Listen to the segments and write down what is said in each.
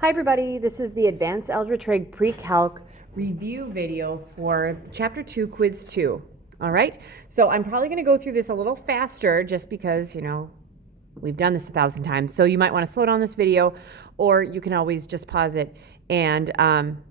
Hi everybody, this is the Advanced Algebra Trig Pre-Calc review video for Chapter 2, Quiz 2. All right, so I'm probably going to go through this a little faster just because, we've done this 1,000 times. So you might want to slow down this video, or you can always just pause it and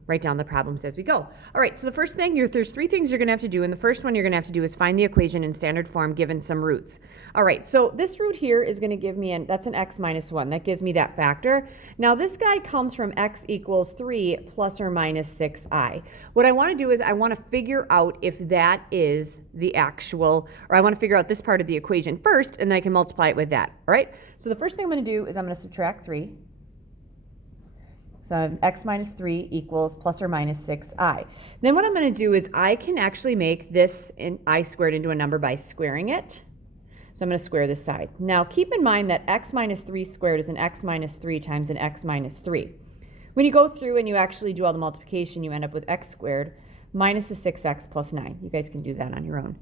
write down the problems as we go. All right, so the first thing, there's three things you're going to have to do, and the first one you're going to have to do is find the equation in standard form given some roots. All right, so this root here is going to give me, that's an x minus 1. That gives me that factor. Now this guy comes from x equals 3 plus or minus 6i. What I want to do is I want to figure out if that is the actual, or I want to figure out this part of the equation first, and then I can multiply it with that. All right, so the first thing I'm going to do is I'm going to subtract 3. So I have x minus 3 equals plus or minus 6i. Then what I'm going to do is I can actually make this I squared into a number by squaring it. So I'm going to square this side. Now keep in mind that x minus 3 squared is an x minus 3 times an x minus 3. When you go through and you actually do all the multiplication, you end up with x squared minus a 6x plus 9. You guys can do that on your own.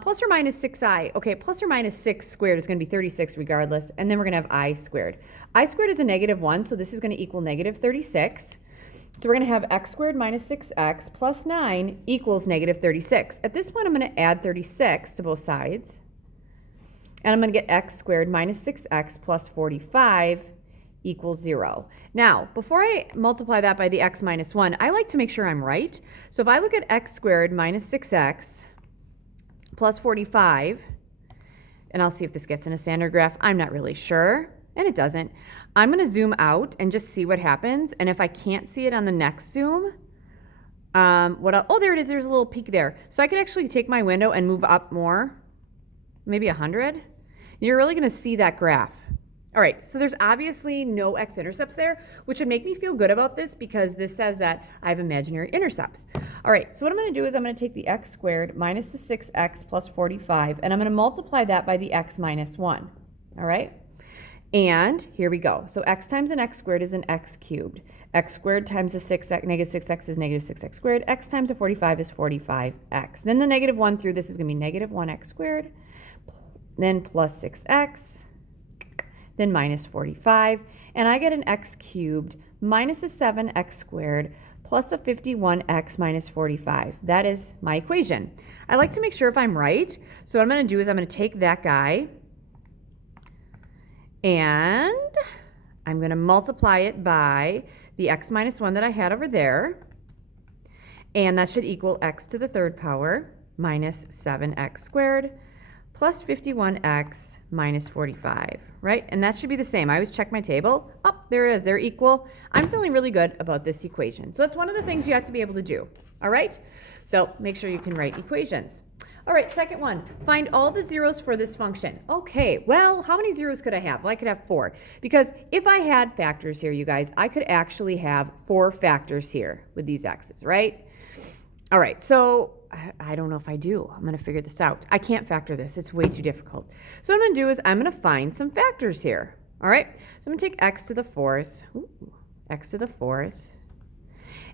Plus or minus 6i. Okay, plus or minus 6 squared is going to be 36 regardless. And then we're going to have I squared. I squared is a negative 1, so this is going to equal negative 36. So we're going to have x squared minus 6x plus 9 equals negative 36. At this point, I'm going to add 36 to both sides. And I'm going to get x squared minus 6x plus 45 equals 0. Now, before I multiply that by the x minus 1, I like to make sure I'm right. So if I look at x squared minus 6x plus 45, and I'll see if this gets in a standard graph. I'm not really sure, and it doesn't. I'm going to zoom out and just see what happens. And if I can't see it on the next zoom, oh, there it is. There's a little peak there. So I could actually take my window and move up more, maybe 100. You're really going to see that graph. All right, so there's obviously no x-intercepts there, which would make me feel good about this because this says that I have imaginary intercepts. All right, so what I'm going to do is I'm going to take the x squared minus the 6x plus 45, and I'm going to multiply that by the x minus 1. All right, and here we go. So x times an x squared is an x cubed. X squared times a 6x, negative 6x is negative 6x squared. X times a 45 is 45x. Then the negative 1 through this is going to be negative 1x squared, then plus 6x, then minus 45, and I get an x cubed minus a 7x squared plus a 51x minus 45. That is my equation. I like to make sure if I'm right, so what I'm going to do is I'm going to take that guy and I'm going to multiply it by the x minus 1 that I had over there, and that should equal x to the third power minus 7x squared plus 51x minus 45, right? And that should be the same. I always check my table. Oh, there it is. They're equal. I'm feeling really good about this equation. So that's one of the things you have to be able to do, all right? So make sure you can write equations. All right, second one, find all the zeros for this function. Okay, well, how many zeros could I have? Well, I could have 4, because if I had factors here, you guys, I could actually have 4 factors here with these x's, right? All right, so I don't know if I do. I'm going to figure this out. I can't factor this. It's way too difficult. So what I'm going to do is I'm going to find some factors here. All right, so I'm going to take x to the 4th, x to the 4th,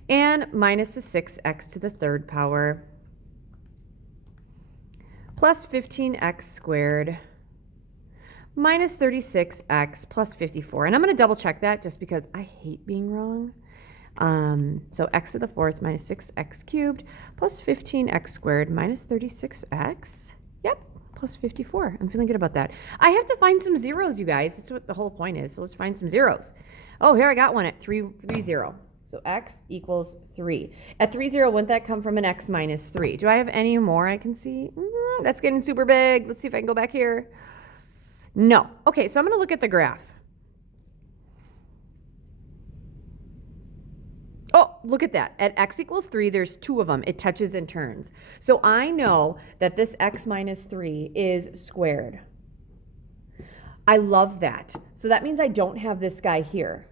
and minus the 6x to the third power, plus 15x squared, minus 36x plus 54. And I'm going to double check that just because I hate being wrong. So x to the 4th minus 6x cubed plus 15x squared minus 36x. Yep, plus 54. I'm feeling good about that. I have to find some zeros, you guys. That's what the whole point is. So let's find some zeros. Oh, here I got one at 3, 0. So x equals 3. At 3, 0, wouldn't that come from an x minus 3? Do I have any more I can see? That's getting super big. Let's see if I can go back here. No. Okay, so I'm going to look at the graph. Oh, look at that. At x equals 3, there's 2 of them. It touches and turns. So I know that this x minus 3 is squared. I love that. So that means I don't have this guy here.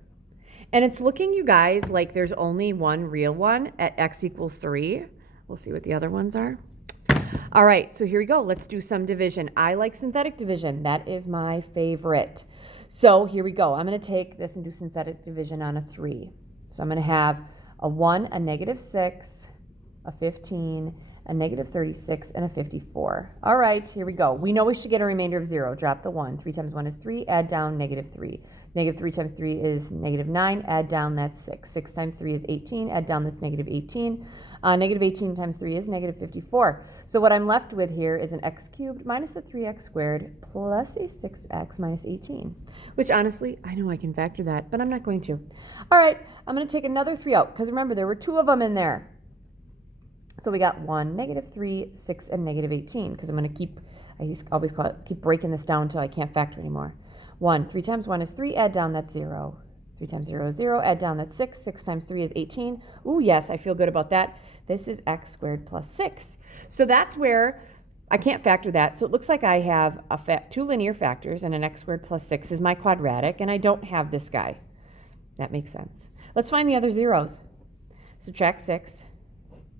And it's looking, you guys, like there's only one real one at x equals 3. We'll see what the other ones are. All right, so here we go. Let's do some division. I like synthetic division. That is my favorite. So here we go. I'm going to take this and do synthetic division on a 3. So I'm going to have a 1, a negative 6, a 15, a negative 36, and a 54. All right, here we go. We know we should get a remainder of 0. Drop the 1. 3 times 1 is 3. Add down negative 3. Negative 3 times 3 is negative 9. Add down, that's 6. 6 times 3 is 18. Add down, that's negative 18. Negative 18 times 3 is negative 54. So what I'm left with here is an x cubed minus a 3x squared plus a 6x minus 18, which honestly, I know I can factor that, but I'm not going to. All right, I'm going to take another 3 out, because remember, there were 2 of them in there. So we got 1, negative 3, 6, and negative 18, because I'm going to keep, I always call it, keep breaking this down until I can't factor anymore. 1, 3 times 1 is 3, add down, that's 0. 3 times 0 is 0, add down, that's 6. 6 times 3 is 18. Ooh, yes, I feel good about that. This is x squared plus 6. So that's where I can't factor that. So it looks like I have 2 linear factors, and an x squared plus 6 is my quadratic, and I don't have this guy. That makes sense. Let's find the other zeros. Subtract 6.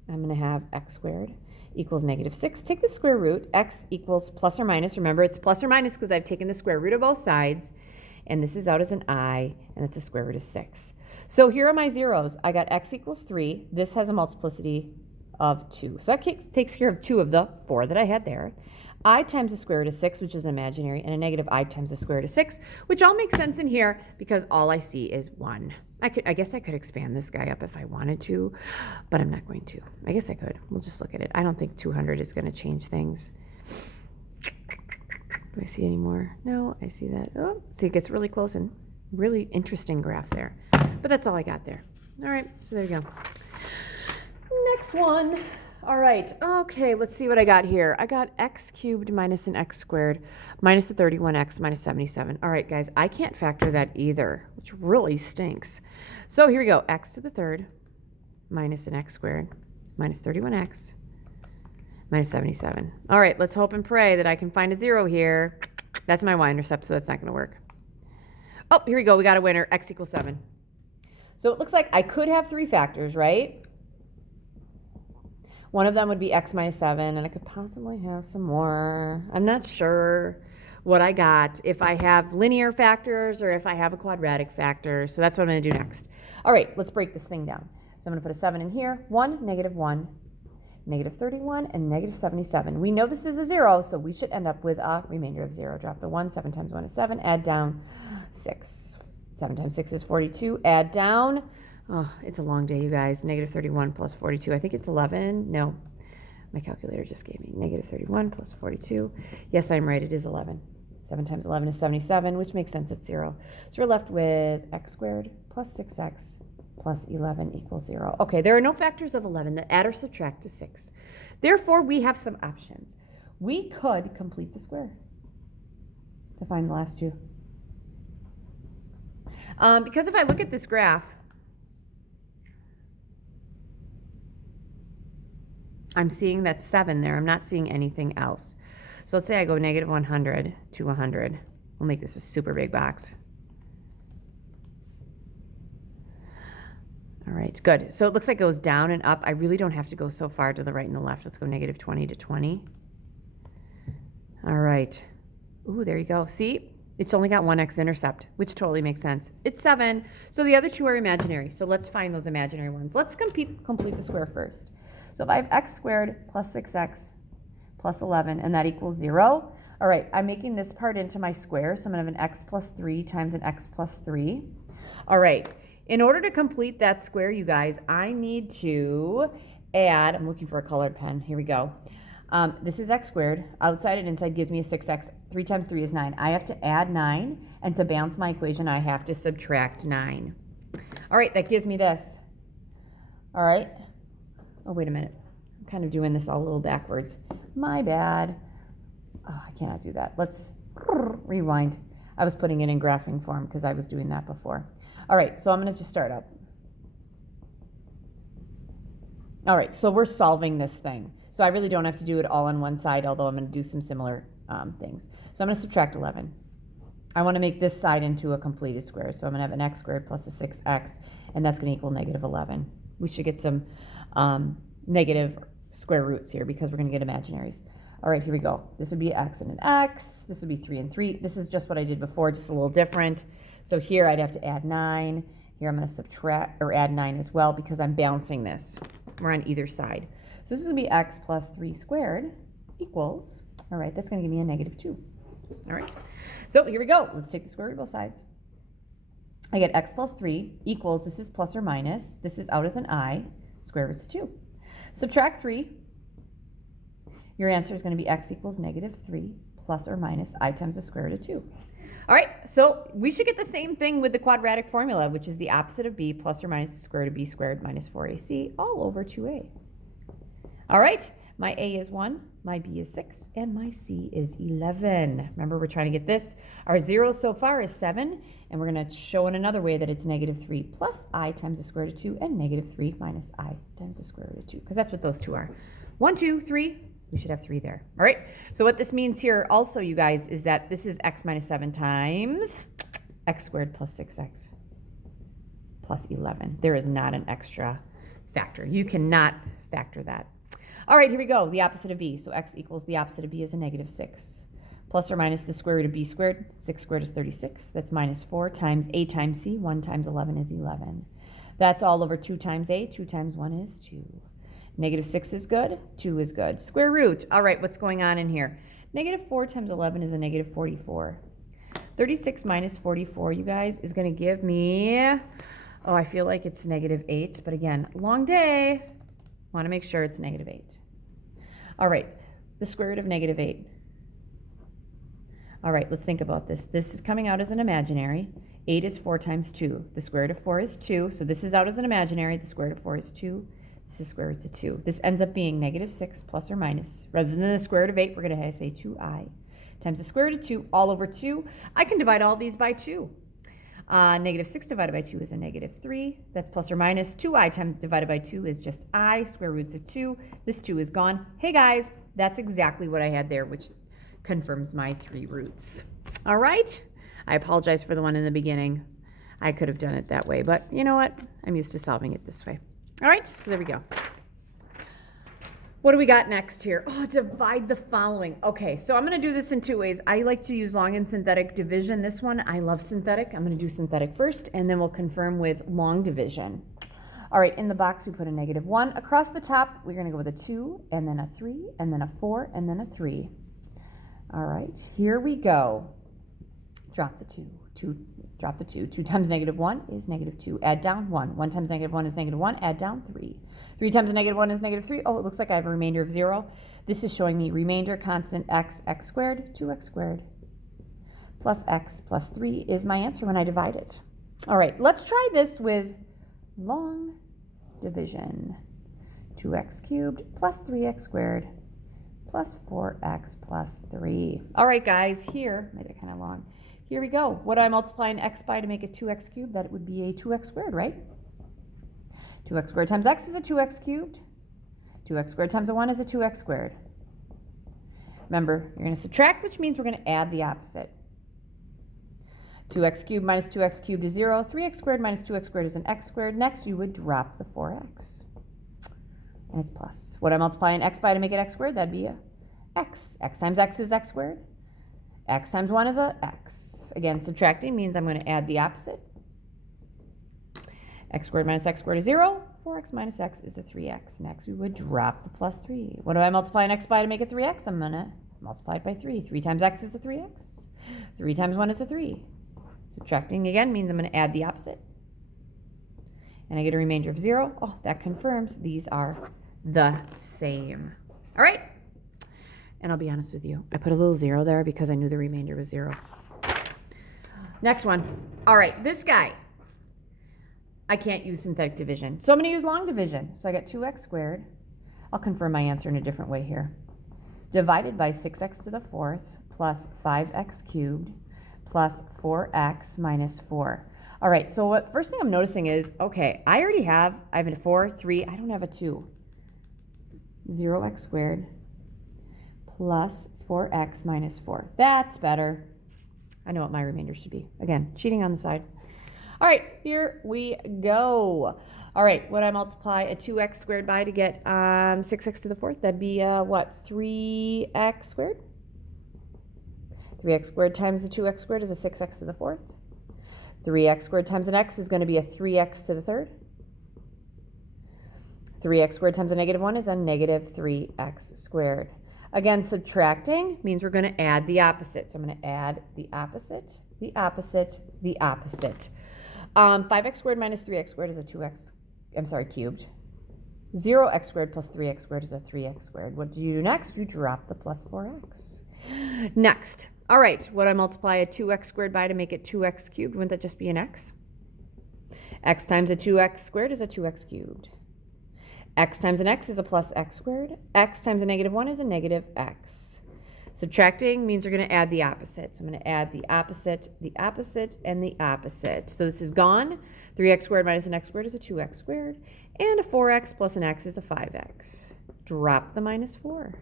I'm going to have x squared equals negative 6. Take the square root. X equals plus or minus. Remember, it's plus or minus because I've taken the square root of both sides. And this is out as an I, and it's a square root of 6. So here are my zeros. I got x equals 3. This has a multiplicity of 2. So that takes care of 2 of the 4 that I had there. I times the square root of 6, which is imaginary, and a negative I times the square root of 6, which all makes sense in here because all I see is 1. I guess I could expand this guy up if I wanted to, but I'm not going to. I guess I could. We'll just look at it. I don't think 200 is going to change things. Do I see any more? No, I see that. Oh, see, it gets really close and really interesting graph there. But that's all I got there. All right, so there you go. Next one. All right, okay, let's see what I got here. I got x cubed minus an x squared minus a 31x minus 77. All right, guys, I can't factor that either, which really stinks. So here we go. X to the third minus an x squared minus 31x minus 77. All right, let's hope and pray that I can find a 0 here. That's my y-intercept, so that's not going to work. Oh, here we go. We got a winner. X equals 7. So it looks like I could have 3 factors, right? One of them would be x minus 7, and I could possibly have some more. I'm not sure what I got, if I have linear factors or if I have a quadratic factor. So that's what I'm going to do next. All right, let's break this thing down. So I'm going to put a 7 in here. 1, -1, -31, and -77. We know this is a 0, so we should end up with a remainder of 0. Drop the 1. 7 times 1 is 7. Add down 6. 7 times 6 is 42. Add down. Oh, it's a long day, you guys. -31 plus 42. I think it's 11. No, my calculator just gave me -31 plus 42. Yes, I'm right. It is 11. 7 times 11 is 77, which makes sense. It's 0. So we're left with x squared plus 6x plus 11 equals 0. Okay, there are no factors of 11 that add or subtract to 6. Therefore, we have some options. We could complete the square to find the last 2. Because if I look at this graph, I'm seeing that 7 there. I'm not seeing anything else. So let's say I go -100 to 100. We'll make this a super big box. All right, good. So it looks like it goes down and up. I really don't have to go so far to the right and the left. Let's go -20 to 20. All right. Ooh, there you go. See? It's only got one x-intercept, which totally makes sense. It's 7. So the other 2 are imaginary. So let's find those imaginary ones. Let's complete the square first. So if I have x squared plus 6x plus 11, and that equals 0. All right, I'm making this part into my square, so I'm going to have an x plus 3 times an x plus 3. All right, in order to complete that square, you guys, I need to add, I'm looking for a colored pen. Here we go. This is x squared. Outside and inside gives me a 6x. 3 times 3 is 9. I have to add 9, and to balance my equation, I have to subtract 9. All right, that gives me this. All right. Oh, wait a minute. I'm kind of doing this all a little backwards. My bad. Oh, I cannot do that. Let's rewind. I was putting it in graphing form because I was doing that before. All right, so I'm going to just start up. All right, so we're solving this thing. So I really don't have to do it all on one side, although I'm going to do some similar things. So I'm going to subtract 11. I want to make this side into a completed square. So I'm going to have an x squared plus a 6x, and that's going to equal -11. We should get some negative square roots here because we're going to get imaginaries. All right, here we go. This would be x and an x. This would be 3 and 3. This is just what I did before, just a little different. So here I'd have to add 9. Here I'm going to subtract or add 9 as well because I'm balancing this. We're on either side. So this is going to be x plus 3 squared equals, all right, that's going to give me a -2. All right, so here we go. Let's take the square root of both sides. I get x plus 3 equals, this is plus or minus, this is out as an I, square root of 2. Subtract 3. Your answer is going to be x equals negative 3 plus or minus I times the square root of 2. All right, so we should get the same thing with the quadratic formula, which is the opposite of b plus or minus the square root of b squared minus 4ac all over 2a. All right, my a is 1, my b is 6, and my c is 11. Remember, we're trying to get this. Our zeros so far is 7, and we're going to show in another way that it's negative 3 plus I times the square root of 2 and negative 3 minus I times the square root of 2, because that's what those two are. 1, 2, 3. We should have 3 there. All right, so what this means here also, you guys, is that this is x minus 7 times x squared plus 6x plus 11. There is not an extra factor. You cannot factor that. All right, here we go. The opposite of b. So x equals the opposite of b is a negative 6. Plus or minus the square root of b squared. 6 squared is 36. That's minus 4 times a times c. 1 times 11 is 11. That's all over 2 times a. 2 times 1 is 2. Negative 6 is good. 2 is good. Square root. All right, what's going on in here? Negative 4 times 11 is a negative 44. 36 minus 44, you guys, is going to give me, oh, I feel like it's negative 8. But again, long day. Want to make sure it's negative 8. All right, the square root of negative 8. All right, let's think about this. This is coming out as an imaginary. 8 is 4 times 2. The square root of 4 is 2. So this is out as an imaginary. The square root of 4 is 2. This is square root of 2. This ends up being negative 6 plus or minus. Rather than the square root of 8, we're going to say 2i times the square root of 2 all over 2. I can divide all these by 2. Negative 6 divided by 2 is a negative 3. That's plus or minus. 2i divided by 2 is just I, square roots of 2. This 2 is gone. Hey, guys, that's exactly what I had there, which confirms my 3 roots. All right? I apologize for the one in the beginning. I could have done it that way, but you know what? I'm used to solving it this way. All right, so there we go. What do we got next here? Oh, divide the following. Okay, so I'm going to do this in 2 ways. I like to use long and synthetic division. This one, I love synthetic. I'm going to do synthetic first, and then we'll confirm with long division. All right, in the box, we put a negative 1. Across the top, we're going to go with a 2, and then a 3, and then a 4, and then a 3. All right, here we go. Drop the 2. Drop the 2. 2 times negative 1 is negative 2. Add down 1. 1 times negative 1 is negative 1. Add down 3. 3 times a negative 1 is negative 3. Oh, it looks like I have a remainder of 0. This is showing me remainder constant x squared, 2x squared, plus x plus 3 is my answer when I divide it. All right, let's try this with long division. 2x cubed plus 3x squared plus 4x plus 3. All right, guys, here, made it kind of long. Here we go. What do I multiply an x by to make it 2x cubed? That would be a 2x squared, right? 2x squared times x is a 2x cubed. 2x squared times a 1 is a 2x squared. Remember, you're going to subtract, which means we're going to add the opposite. 2x cubed minus 2x cubed is 0. 3x squared minus 2x squared is an x squared. Next, you would drop the 4x. And it's plus. What do I multiply an x by to make it x squared? That'd be a x. X times x is x squared. X times 1 is a x. Again, subtracting means I'm going to add the opposite. X squared minus x squared is 0. 4x minus x is a 3x. Next, we would drop the plus 3. What do I multiply an x by to make it 3x? I'm going to multiply it by 3. 3 times x is a 3x. 3 times 1 is a 3. Subtracting again means I'm going to add the opposite. And I get a remainder of 0. Oh, that confirms these are the same. All right? And I'll be honest with you. I put a little 0 there because I knew the remainder was 0. Next one. All right, this guy. I can't use synthetic division. So I'm going to use long division. So I got 2x squared. I'll confirm my answer in a different way here. Divided by 6x to the 4th plus 5x cubed plus 4x minus 4. All right, so what first thing I'm noticing is, okay, I have a 4, 3, I don't have a 2. 0x squared plus 4x minus 4. That's better. I know what my remainder should be. Again, cheating on the side. All right, here we go. All right, what I multiply a 2x squared by to get 6x to the 4th? That'd be, what, 3x squared? 3x squared times the 2x squared is a 6x to the 4th. 3x squared times an x is going to be a 3x to the 3rd. 3x squared times a negative 1 is a negative 3x squared. Again, subtracting means we're going to add the opposite. So I'm going to add the opposite, the opposite, the opposite. 5x squared minus 3x squared is a 2x, I'm sorry, cubed. 0x squared plus 3x squared is a 3x squared. What do you do next? You drop the plus 4x. Next. All right, what do I multiply a 2x squared by to make it 2x cubed? Wouldn't that just be an x? X times a 2x squared is a 2x cubed. X times an x is a plus x squared. X times a negative 1 is a negative x. Subtracting means you're going to add the opposite. So I'm going to add the opposite, and the opposite. So this is gone. 3x squared minus an x squared is a 2x squared. And a 4x plus an x is a 5x. Drop the minus 4.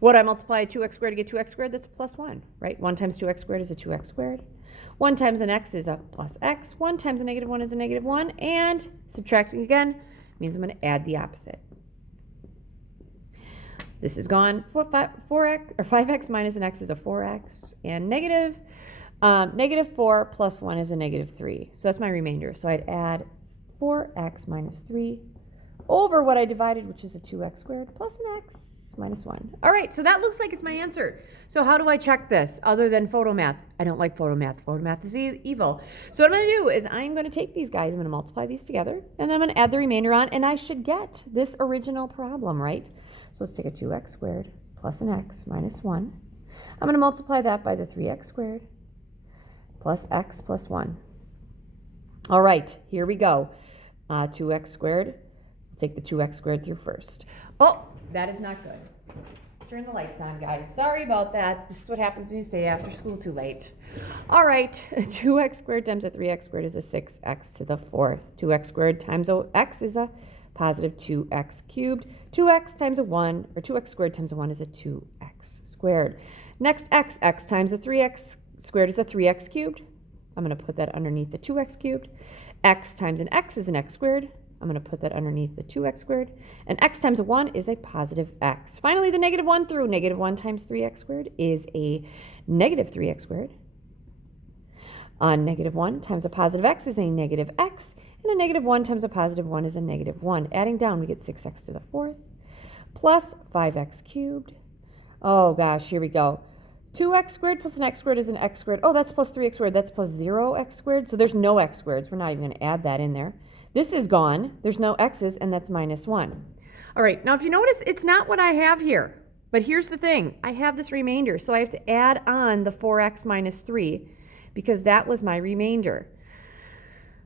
What do I multiply a 2x squared to get 2x squared? That's a plus 1, right? 1 times 2x squared is a 2x squared. 1 times an x is a plus x. 1 times a negative 1 is a negative 1. And subtracting again means I'm going to add the opposite. This is gone. 5x minus an x is a 4x. And negative 4 plus 1 is a negative 3. So that's my remainder. So I'd add 4x minus 3 over what I divided, which is a 2x squared, plus an x minus 1. All right, so that looks like it's my answer. So how do I check this other than photomath? I don't like photomath. Photomath is evil. So what I'm going to do is I'm going to take these guys, I'm going to multiply these together, and then I'm going to add the remainder on, and I should get this original problem, right? So let's take a 2x squared plus an x minus 1. I'm going to multiply that by the 3x squared plus x plus 1. All right, here we go. 2x squared. Take the 2x squared through first. Oh, that is not good. Turn the lights on, guys. Sorry about that. This is what happens when you stay after school too late. All right, 2x squared times a 3x squared is a 6x to the 4th. 2x squared times x is a positive 2x cubed. 2x times a 1, or 2x squared times a 1 is a 2x squared. Next, x times a 3x squared is a 3x cubed. I'm going to put that underneath the 2x cubed. X times an x is an x squared. I'm going to put that underneath the 2x squared. And x times a 1 is a positive x. Finally, the negative 1 through. Negative 1 times 3x squared is a negative 3x squared. Negative 1 times a positive x is a negative x. And a negative 1 times a positive 1 is a negative 1. Adding down, we get 6x to the 4th plus 5x cubed. Oh, gosh, here we go. 2x squared plus an x squared is an x squared. Oh, that's plus 3x squared. That's plus 0x squared. So there's no x squareds. We're not even going to add that in there. This is gone. There's no x's, and that's minus 1. All right, now if you notice, it's not what I have here. But here's the thing. I have this remainder, so I have to add on the 4x minus 3 because that was my remainder.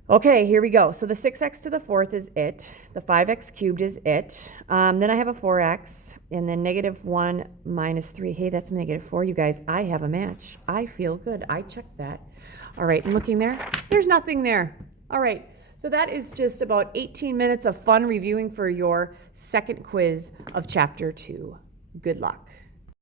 Okay, here we go. So the 6x to the 4th is it. The 5x cubed is it. Then I have a 4x, and then negative 1 minus 3. Hey, that's negative 4, you guys. I have a match. I feel good. I checked that. All right, and looking there, there's nothing there. All right. So that is just about 18 minutes of fun reviewing for your second quiz of Chapter 2. Good luck.